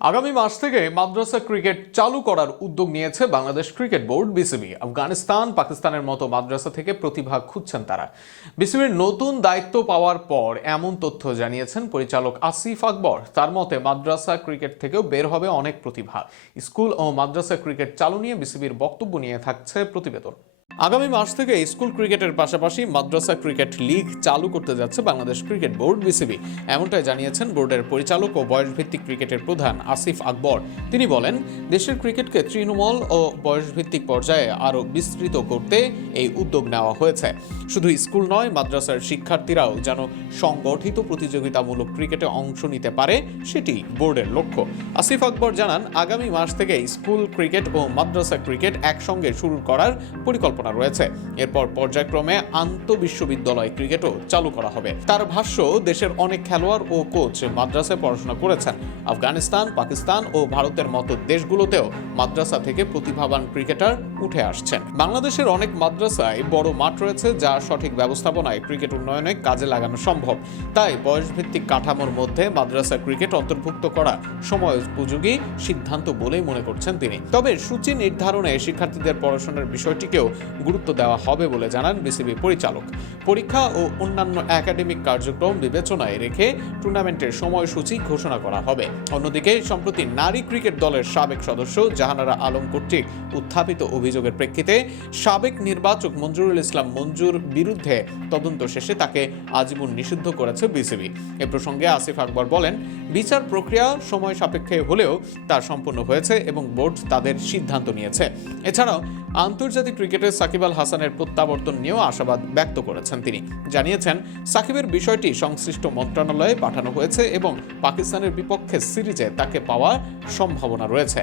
আগামী মাস থেকে মাদ্রাসা ক্রিকেট চালু করার উদ্যোগ নিয়েছে Bangladesh cricket board BCB. Afghanistan, পাকিস্তানের মতো মাদ্রাসা থেকে প্রতিভা খুঁজছেন তারা। বিসিবির নতুন দায়িত্ব পাওয়ার পর এমন তথ্য জানিয়েছেন পরিচালক আসিফ আকবর। তার মতে মাদ্রাসা ক্রিকেট থেকেও বের হবে অনেক প্রতিভা। স্কুল ও মাদ্রাসা ক্রিকেট চালু নিয়ে বিসিবির বক্তব্য নিয়ে থাকছে প্রতিবেদন। আগামী মাস থেকে স্কুল ক্রিকেটের পাশাপাশি মাদ্রাসা ক্রিকেট লিগ চালু করতে যাচ্ছে বাংলাদেশ ক্রিকেট বোর্ড বিসিবি। এমনটাই জানিয়েছেন বোর্ডের পরিচালক ও বয়সভিত্তিক ক্রিকেটের প্রধান আসিফ আকবর। তিনি বলেন, দেশের ক্রিকেটকে তৃণমূল ও বয়সভিত্তিক পর্যায়ে আরও বিস্তৃত করতে এই উদ্যোগ নেওয়া হয়েছে। শুধু স্কুল নয়, মাদ্রাসার শিক্ষার্থীরাও যেন সংগঠিত প্রতিযোগিতামূলক ক্রিকেটে অংশ নিতে পারে, সেটি বোর্ডের লক্ষ্য। আসিফ আকবর জানান, আগামী মাস থেকে স্কুল ক্রিকেট ও মাদ্রাসা ক্রিকেট একসঙ্গে শুরু করার পরিকল্পনা রয়েছে। এরপর পর্যায়ক্রমে আন্তঃবিশ্ববিদ্যালয় ক্রিকেটও চালু করা হবে। তার ভাষ্য, দেশের অনেক খেলোয়াড় ও কোচ মাদ্রাসায় পড়াশোনা করেছেন। আফগানিস্তান, পাকিস্তান ও ভারতের মতো দেশগুলোতেও মাদ্রাসা থেকে প্রতিভাবান ক্রিকেটার উঠে আসছেন। বাংলাদেশের অনেক মাদ্রাসায় বড় মাঠ রয়েছে, যা সঠিক ব্যবস্থাপনায় ক্রিকেট উন্নয়নে কাজে লাগানো সম্ভব। তাই বয়সভিত্তিক কাঠামোর মধ্যে মাদ্রাসা ক্রিকেট অন্তর্ভুক্ত করা সময়োপযোগী সিদ্ধান্ত বলেই মনে করছেন তিনি। তবে সূচি নির্ধারণে শিক্ষার্থীদের পড়াশোনার বিষয়টিকেও গুরুত্ব দেওয়া হবে বলে জানান বিসিবি পরিচালক। পরীক্ষা ও অন্যান্য একাডেমিক কার্যক্রম বিবেচনায় রেখে টুর্নামেন্টের সময়সূচি ঘোষণা করা হবে। অন্যদিকে সম্প্রতি নারী ক্রিকেট দলের সাবেক সদস্য জাহানারা আলম কর্তৃক উত্থাপিত অভিযোগের প্রেক্ষিতে সাবেক নির্বাচক মঞ্জুরুল ইসলাম মঞ্জুর বিরুদ্ধে তদন্ত শেষে তাকে আজীবন নিষিদ্ধ করেছে বিসিবি। এ প্রসঙ্গে আসিফ আকবর বলেন, বিচার প্রক্রিয়া সময় সাপেক্ষে হলেও তা সম্পন্ন হয়েছে এবং বোর্ড তাদের সিদ্ধান্ত নিয়েছে। এছাড়াও আন্তর্জাতিক ক্রিকেটে সাকিব আল হাসানের প্রত্যাবর্তন নিয়েও আশাবাদ ব্যক্ত করেছেন তিনি। জানিয়েছেন, সাকিবের বিষয়টি সংশ্লিষ্ট মন্ত্রণালয়ে পাঠানো হয়েছে এবং পাকিস্তানের বিপক্ষে সিরিজে তাকে পাওয়ার সম্ভাবনা রয়েছে।